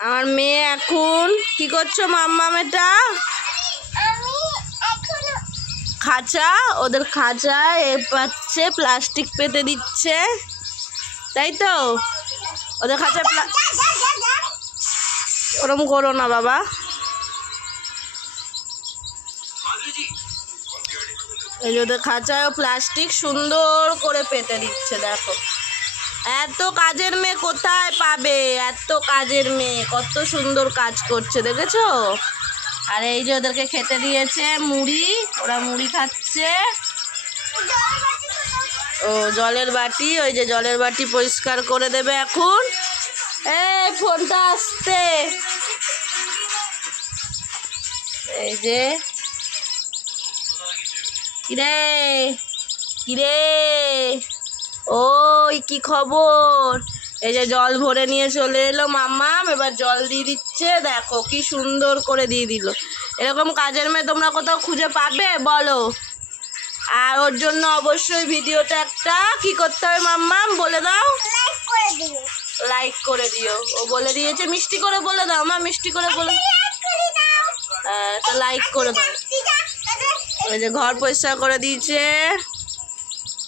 আমার মেয়ে এখন কি করছো মাম্মাম? এটা খাঁচা, ওদের খাঁচায় এ পাচ্ছে প্লাস্টিক পেতে দিচ্ছে, তাই তো? ওদের খাঁচায় ওরম করো না বাবা। এই যে ওদের খাঁচায়ও প্লাস্টিক সুন্দর করে পেতে দিচ্ছে। দেখো, এত কাজের মেয়ে কোথায় পাবে? এত কাজের মেয়ে কত সুন্দর কাজ করছে, দেখেছো? আর এই যে ওদেরকে খেতে দিয়েছে মুড়ি, ওরা মুড়ি খাচ্ছে। ও জলের বাটি, ওই যে জলের বাটি পরিষ্কার করে দেবে এখন। এই ফোনটা আসতে, এই যে কিরে কিরে, ওই কি খবর? এই যে জল ভরে নিয়ে চলে এলো মাম্মাম, এবার জল দিয়ে দিচ্ছে। দেখো কি সুন্দর করে দিয়ে দিল। এরকম কাজের মেয়ে তোমরা কোথাও খুঁজে পাবে বলো? আর ওর জন্য অবশ্যই ভিডিওটা একটা কি করতে হবে মাম্মাম বলে দাও? লাইক করে দিও। ও বলে দিয়েছে, মিষ্টি করে বলে দাও মা, মিষ্টি করে বলে। হ্যাঁ, তো লাইক করে দাও। ওই যে ঘর পরিষ্কার করে দিয়েছে।